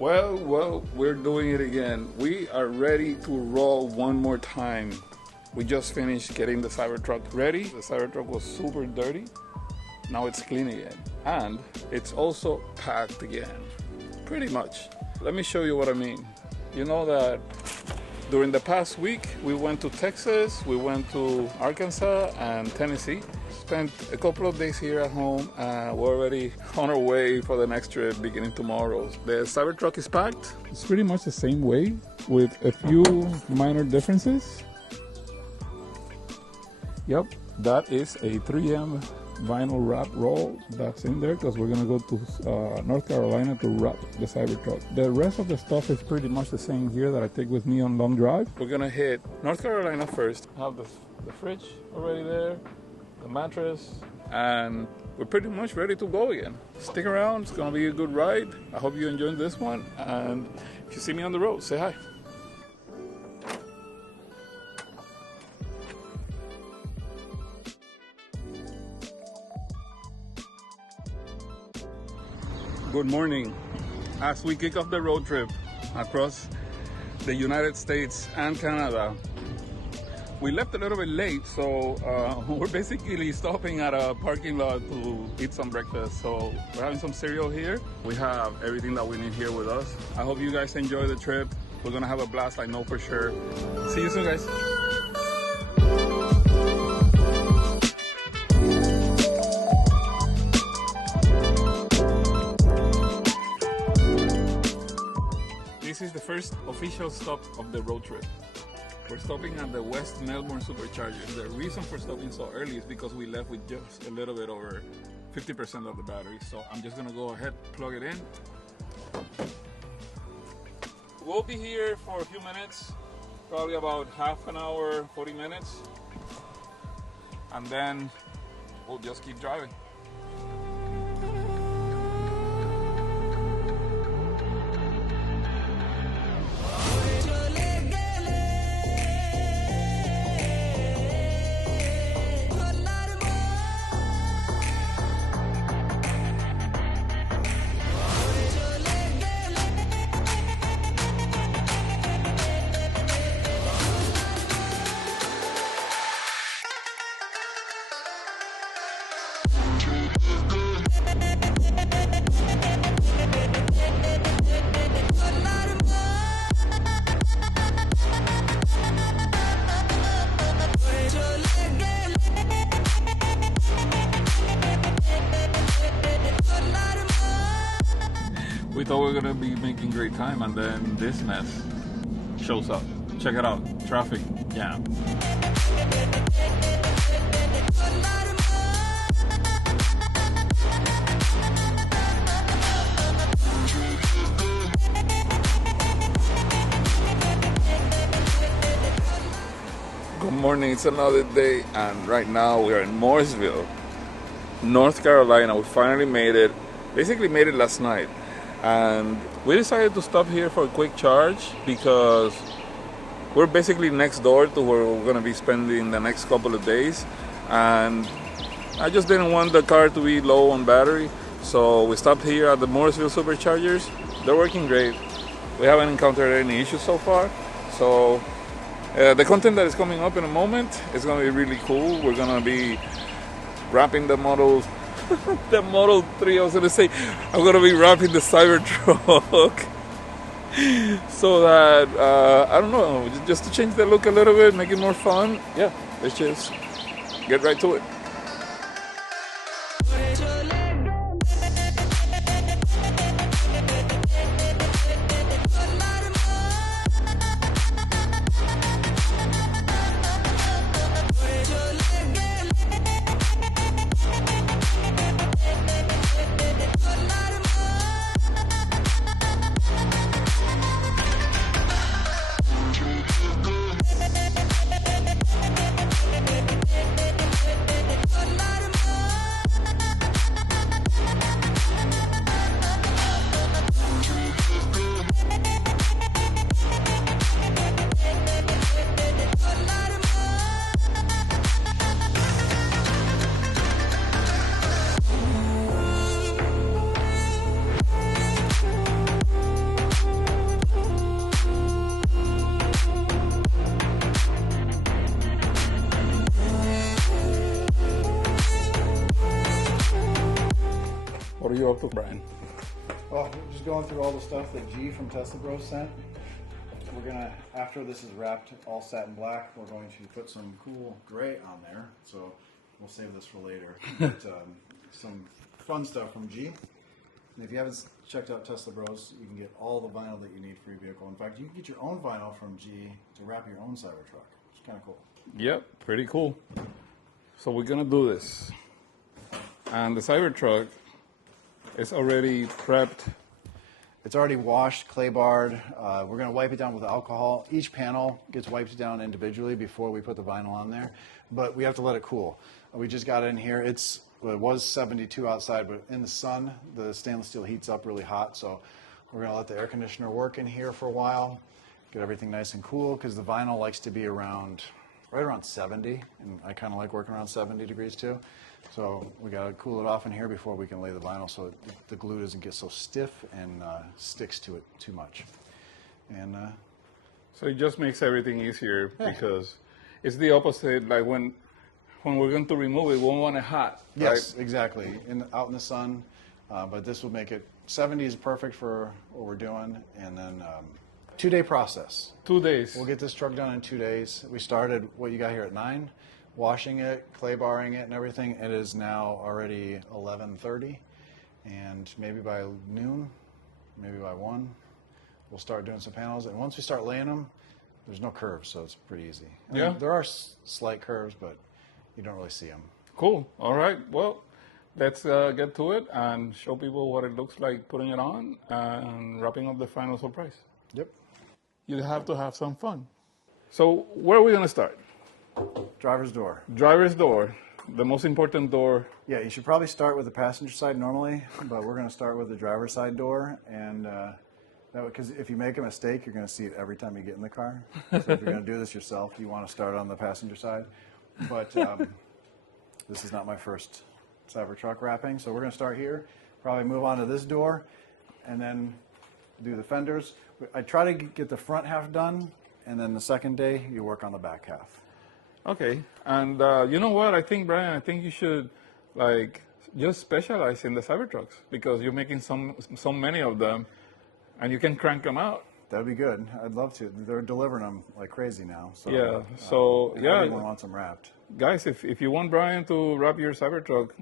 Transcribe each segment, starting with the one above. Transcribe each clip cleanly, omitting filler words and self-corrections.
Well, we're doing it again. We are ready to roll one more time. We just finished getting the Cybertruck ready. The Cybertruck was super dirty. Now it's clean again. And it's also packed again. Pretty much. Let me show you what I mean. You know that during the past week, we went to Texas, we went to Arkansas and Tennessee. Spent a couple of days here at home and we're already on our way for the next trip beginning tomorrow. The Cybertruck is packed. It's pretty much the same way with a few minor differences. Yep, that is a 3M vinyl wrap roll that's in there because we're gonna go to North Carolina to wrap the Cybertruck. The rest of the stuff is pretty much the same here that I take with me on long drive. We're gonna hit North Carolina first. Have the fridge already there, the mattress, and we're pretty much ready to go again. Stick around, it's gonna be a good ride. I hope you enjoyed this one, and if you see me on the road, say hi. Good morning. As we kick off the road trip across the United States and Canada, we left a little bit late, so we're basically stopping at a parking lot to eat some breakfast. So we're having some cereal here. We have everything that we need here with us. I hope you guys enjoy the trip. We're gonna have a blast, I know for sure. See you soon, guys. This is the first official stop of the road trip. We're stopping at the West Melbourne Supercharger. The reason for stopping so early is because we left with just a little bit over 50% of the battery. So I'm just gonna go ahead, plug it in. We'll be here for a few minutes, probably about half an hour, 40 minutes. And then we'll just keep driving. We thought we were gonna be making great time, and then this mess shows up. Check it out, traffic jam. Good morning, it's another day, and right now we are in Mooresville, North Carolina. We finally made it, basically made it last night. And we decided to stop here for a quick charge because we're basically next door to where we're going to be spending the next couple of days, and I just didn't want the car to be low on battery, so we stopped here at the Mooresville Superchargers. They're working great. We haven't encountered any issues so far, so the content that is coming up in a moment is going to be really cool. We're going to be wrapping the Model 3, I was going to say, I'm going to be wrapping the Cybertruck so that, I don't know, just to change the look a little bit, make it more fun. Yeah, let's just get right to it. you up to, Brian? Well, we're just going through all the stuff that G from Tesla Bros sent. We're gonna, after this is wrapped all satin black, we're going to put some cool gray on there. So we'll save this for later. But, some fun stuff from G. And if you haven't checked out Tesla Bros, you can get all the vinyl that you need for your vehicle. In fact, you can get your own vinyl from G to wrap your own Cybertruck. It's kind of cool. Yep, pretty cool. So we're gonna do this. And the Cybertruck is already prepped. It's already washed, clay barred. We're going to wipe it down with alcohol. Each panel gets wiped down individually before we put the vinyl on there, but we have to let it cool. We just got it in here. It was 72 outside, but in the sun, the stainless steel heats up really hot, so we're going to let the air conditioner work in here for a while, get everything nice and cool, because the vinyl likes to be right around 70, and I kind of like working around 70 degrees too. So we got to cool it off in here before we can lay the vinyl so the glue doesn't get so stiff and sticks to it too much. And so it just makes everything easier because it's the opposite. Like when we're going to remove it, we won't want it hot. Yes, right? exactly. Out in the sun, but this will make it 70 is perfect for what we're doing. And then 2-day process. 2 days. We'll get this truck done in 2 days. We started what you got here at 9. Washing it, clay barring it, and everything. It is now already 11:30, and maybe by noon, maybe by 1, we'll start doing some panels. And once we start laying them, there's no curves, so it's pretty easy. I mean, there are slight curves, but you don't really see them. Cool. All right. Well, let's get to it and show people what it looks like putting it on and wrapping up the final surprise. Yep. You have to have some fun. So where are we going to start? Driver's door. Driver's door, the most important door. Yeah, you should probably start with the passenger side normally, but we're going to start with the driver's side door, and because if you make a mistake, you're going to see it every time you get in the car. So if you're going to do this yourself, you want to start on the passenger side. But this is not my first Cybertruck wrapping, so we're going to start here, probably move on to this door, and then do the fenders. I try to get the front half done, and then the second day, you work on the back half. Okay, and you know what? I think, Brian, I think you should just specialize in the Cybertrucks because you're making so many of them, and you can crank them out. That'd be good. I'd love to. They're delivering them like crazy now. So, everyone wants them wrapped. Guys, if you want Brian to wrap your Cybertruck,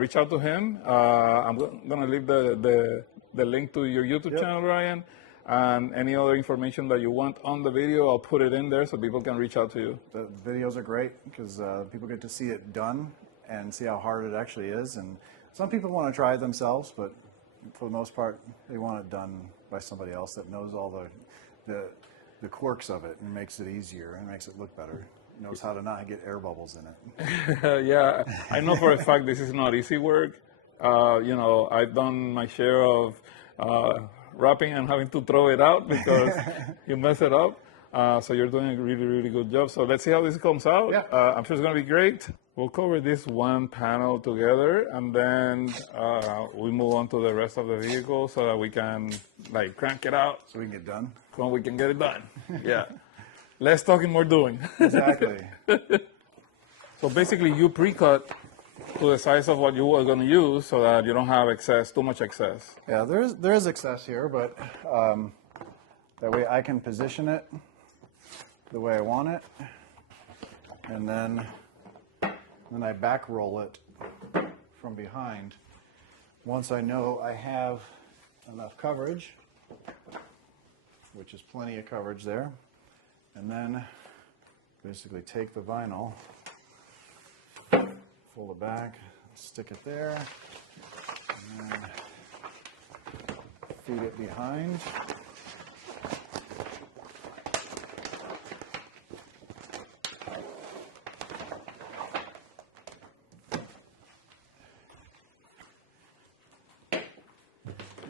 reach out to him. I'm gonna leave the link to your YouTube channel, Brian. And any other information that you want on the video, I'll put it in there so people can reach out to you. The videos are great because people get to see it done and see how hard it actually is. And some people want to try it themselves, but for the most part, they want it done by somebody else that knows all the quirks of it and makes it easier and makes it look better. Knows how to not get air bubbles in it. Yeah, I know for a fact this is not easy work. I've done my share of wrapping and having to throw it out because you mess it up. So you're doing a really, really good job. So let's see how this comes out. Yeah. I'm sure it's going to be great. We'll cover this one panel together, and then we move on to the rest of the vehicle so that we can crank it out. So we can get done. So we can get it done. Yeah. Less talking, more doing. Exactly. So basically you pre-cut to the size of what you are going to use so that you don't have too much excess. Yeah, there is excess here, but that way I can position it the way I want it, and then I back roll it from behind. Once I know I have enough coverage, which is plenty of coverage there, and then basically take the vinyl, fold it back, stick it there, and then feed it behind.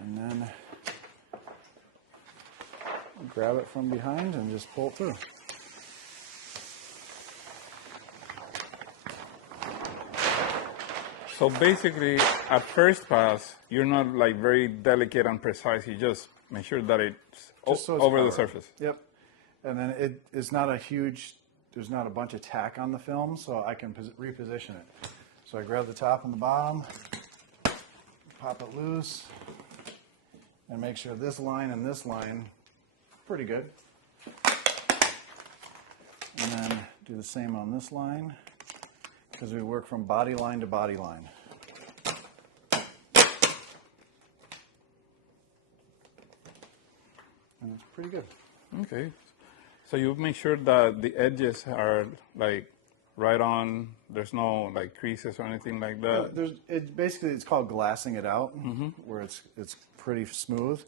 And then grab it from behind and just pull it through. So basically, at first pass, you're not very delicate and precise. You just make sure that it's over the surface. Yep. And then it's not there's not a bunch of tack on the film, so I can reposition it. So I grab the top and the bottom, pop it loose and make sure this line and this line pretty good. And then do the same on this line because we work from body line to body line. And it's pretty good. Okay. So you make sure that the edges are like right on. There's no like creases or anything like that. It's called glassing it out, where it's pretty smooth.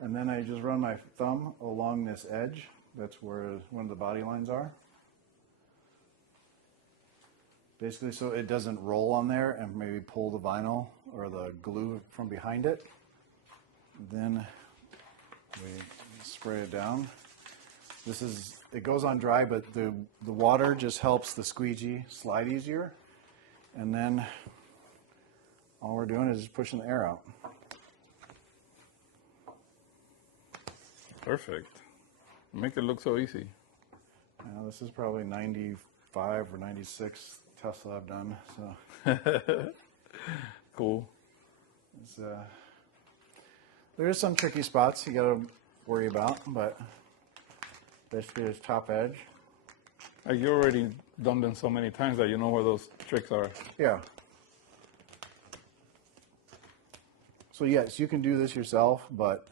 And then I just run my thumb along this edge. That's where one of the body lines are. Basically, so it doesn't roll on there and maybe pull the vinyl or the glue from behind it. Then we spray it down. It goes on dry, but the water just helps the squeegee slide easier. And then all we're doing is just pushing the air out. Perfect. Make it look so easy. Now, this is probably 95 or 96 Tesla I've done. So Cool. There's some tricky spots you got to worry about, but basically it's top edge. You already done them so many times that you know where those tricks are. Yeah. So yes, you can do this yourself, but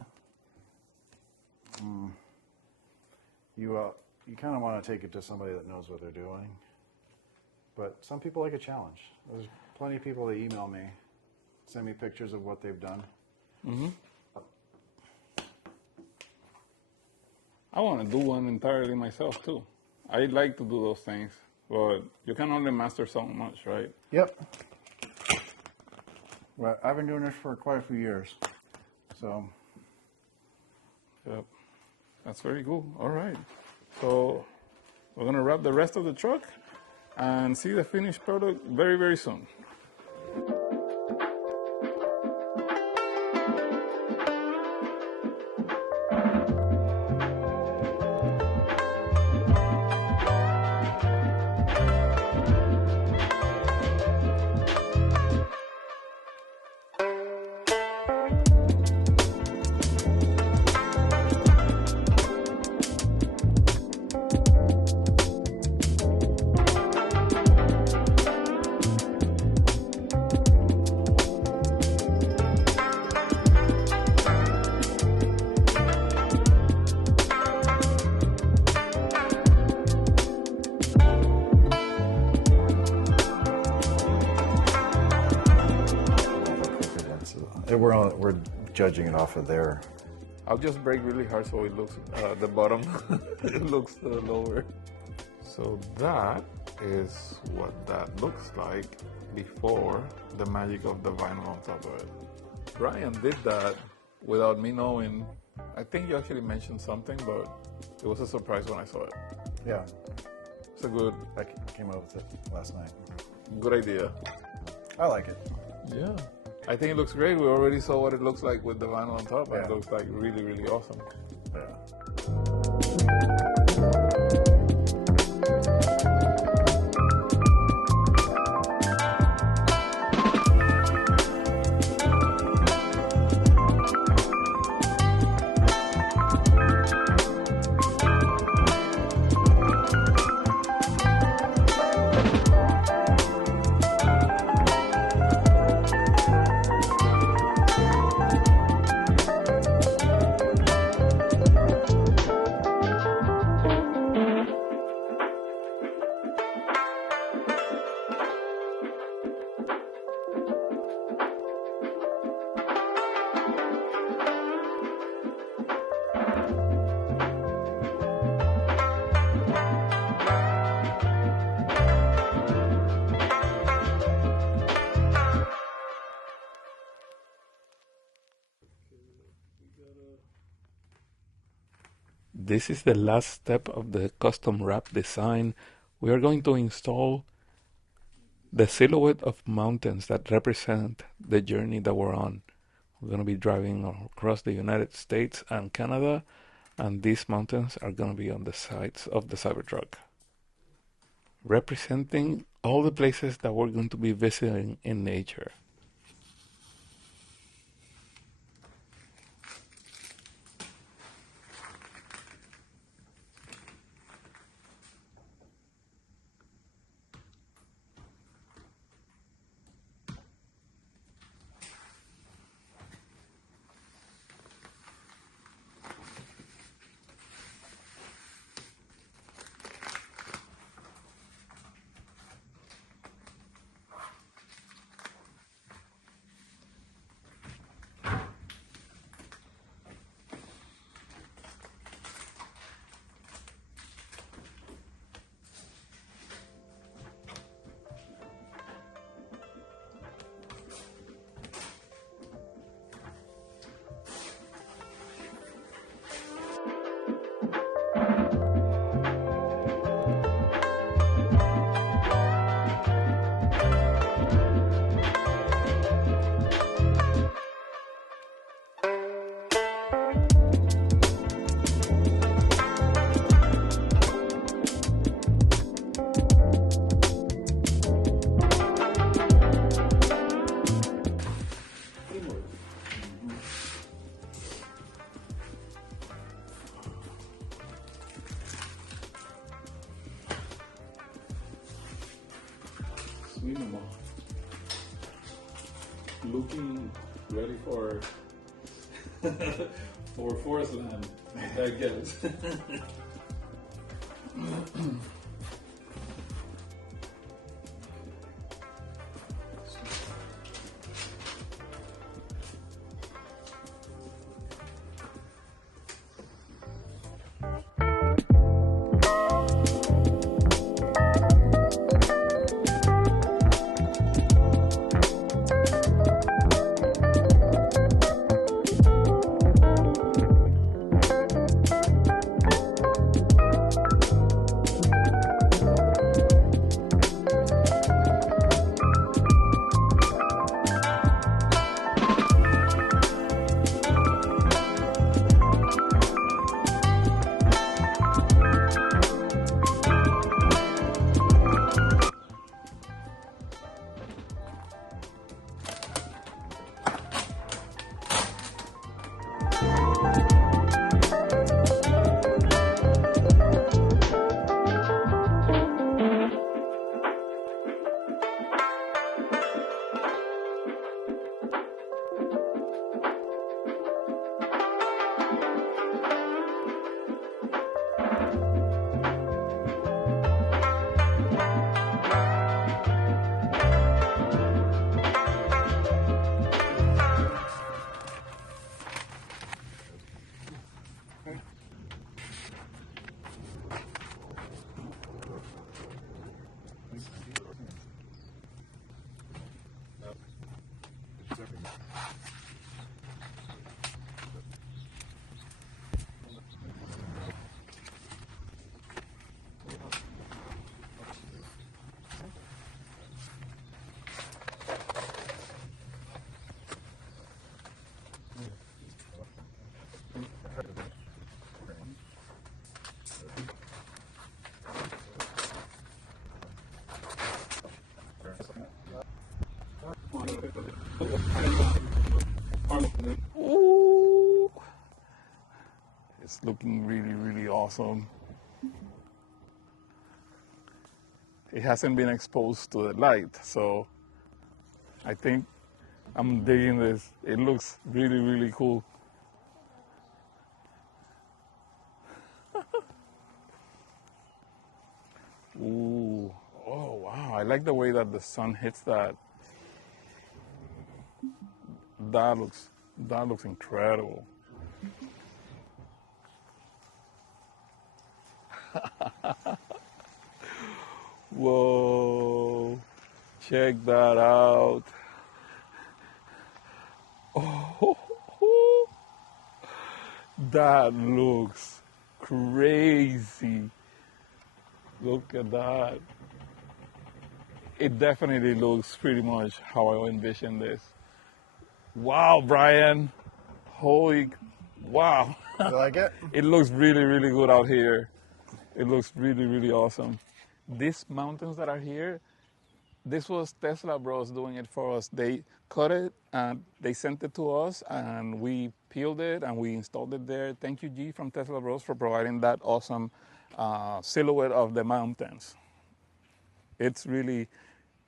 you kind of want to take it to somebody that knows what they're doing. But some people like a challenge. There's plenty of people that email me, send me pictures of what they've done. Mm-hmm. I want to do one entirely myself too. I like to do those things, but you can only master so much, right? Yep. Well, I've been doing this for quite a few years, so. Yep. That's very cool. All right. So we're going to wrap the rest of the truck and see the finished product very, very soon. We're judging it off of there. I'll just brake really hard so it looks the bottom it looks lower. So that is what that looks like before the magic of the vinyl on top of it. Brian did that without me knowing. I think you actually mentioned something, but it was a surprise when I saw it. Yeah, It's a good, I came up with it last night. good idea. I like it. Yeah. I think it looks great. We already saw what it looks like with the vinyl on top. Yeah. It looks like really, really awesome. Yeah. This is the last step of the custom wrap design. We are going to install the silhouette of mountains that represent the journey that we're on. We're going to be driving across the United States and Canada, and these mountains are going to be on the sides of the Cybertruck, representing all the places that we're going to be visiting in nature. for 4/4 of them, I guess. Ooh. It's looking really, really awesome. It hasn't been exposed to the light, so I think I'm digging this. It looks really, really cool. Ooh, oh wow, I like the way that the sun hits that. That looks incredible. Whoa, check that out. Oh, that looks crazy. Look at that. It definitely looks pretty much how I envisioned this. Wow, Brian. Holy, wow. You like it? It looks really, really good out here. It looks really, really awesome. These mountains that are here, this was Tesla Bros doing it for us. They cut it and they sent it to us and we peeled it and we installed it there. Thank you, G, from Tesla Bros for providing that awesome silhouette of the mountains. It's really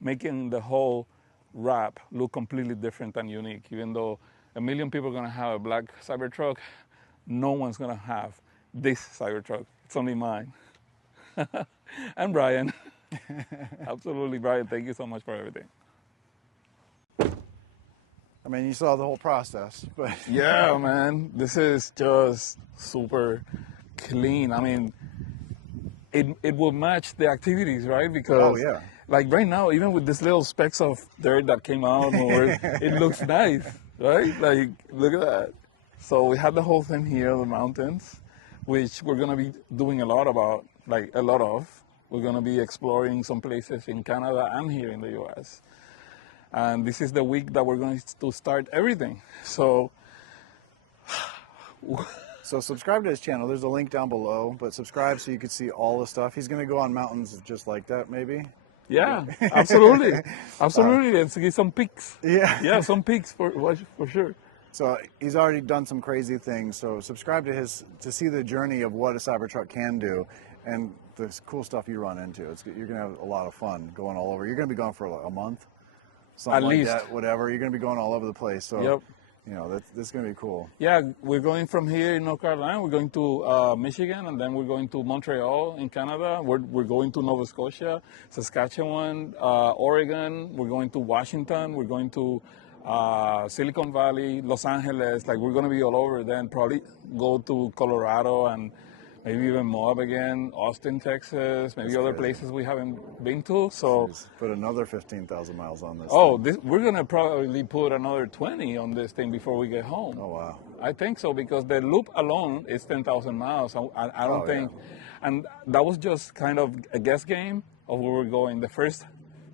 making the whole wrap look completely different and unique. Even though a million people are gonna have a black Cybertruck, no one's gonna have this Cybertruck. It's only mine. And Brian. Absolutely, Brian. Thank you so much for everything. I mean, you saw the whole process, but Yeah, man. This is just super clean. I mean, it will match the activities, right? Because oh yeah, like right now, even with these little specks of dirt that came out, it looks nice, right? Like, look at that. So we have the whole thing here, the mountains, which we're gonna be doing a lot about, like a lot of. We're gonna be exploring some places in Canada and here in the US. And this is the week that we're going to start everything. So subscribe to his channel. There's a link down below, but subscribe so you can see all the stuff. He's going to go on mountains just like that, maybe. yeah, absolutely, absolutely. And get some pics. Yeah, some pics for sure. So he's already done some crazy things. So subscribe to his to see the journey of what a Cybertruck can do, and the cool stuff you run into. You're going to have a lot of fun going all over. You're going to be gone for like a month, something At like least. that, whatever. You're going to be going all over the place. So Yep. you know, that's going to be cool. Yeah, we're going from here in North Carolina. We're going to Michigan, and then we're going to Montreal in Canada. We're going to Nova Scotia, Saskatchewan, Oregon. We're going to Washington. We're going to Silicon Valley, Los Angeles. Like, we're going to be all over. Then probably go to Colorado and maybe even Moab again, Austin, Texas, maybe other places we haven't been to. So Jeez, put another 15,000 miles on this. oh, thing. we're gonna probably put another 20 on this thing before we get home. Oh, wow. I think so, because the loop alone is 10,000 miles. I don't think, and that was just kind of a guess game of where we're going. The first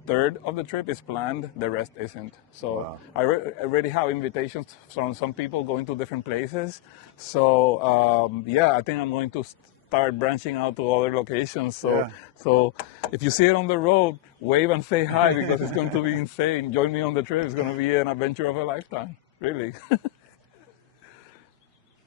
third of the trip is planned, the rest isn't. So Wow. I already have invitations from some people going to different places. So yeah, I think I'm going to start branching out to other locations. So so if you see it on the road, wave and say hi, because it's going to be insane. Join me on the trip. It's going to be an adventure of a lifetime, really.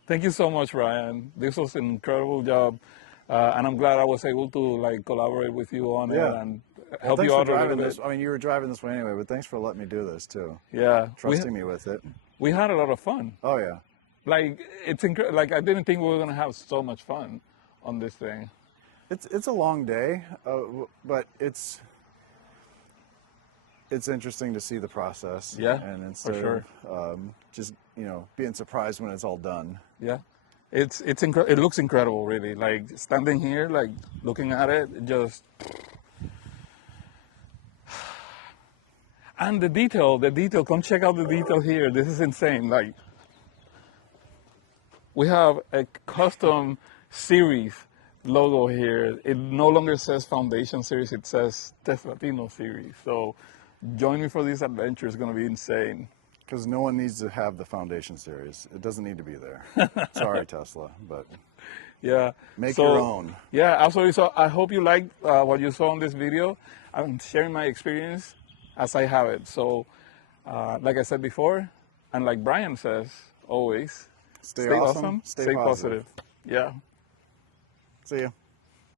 Thank you so much, Ryan. This was an incredible job. And I'm glad I was able to like collaborate with you on it and help you out a little bit. I mean, you were driving this way anyway, but thanks for letting me do this too. Yeah, Trusting me with it. we had a lot of fun. Oh yeah. Like, it's incredible. Like, I didn't think we were gonna have so much fun on this thing. It's a long day, but it's interesting to see the process. Yeah, and for sure. of just, you know, being surprised when it's all done. Yeah, it looks incredible, really. Like, standing here, like looking at it, just. And the detail, come check out the detail here. This is insane. Like, we have a custom series logo here. It no longer says Foundation Series, it says Teslatino Series. So join me for this adventure. It's going to be insane. Because no one needs to have the Foundation Series. It doesn't need to be there. Sorry, Tesla, but yeah, make your own. Yeah, absolutely. So I hope you liked what you saw in this video. I'm sharing my experience as I have it. So like I said before, and like Brian says always, Stay awesome, stay positive. positive. Yeah. See ya.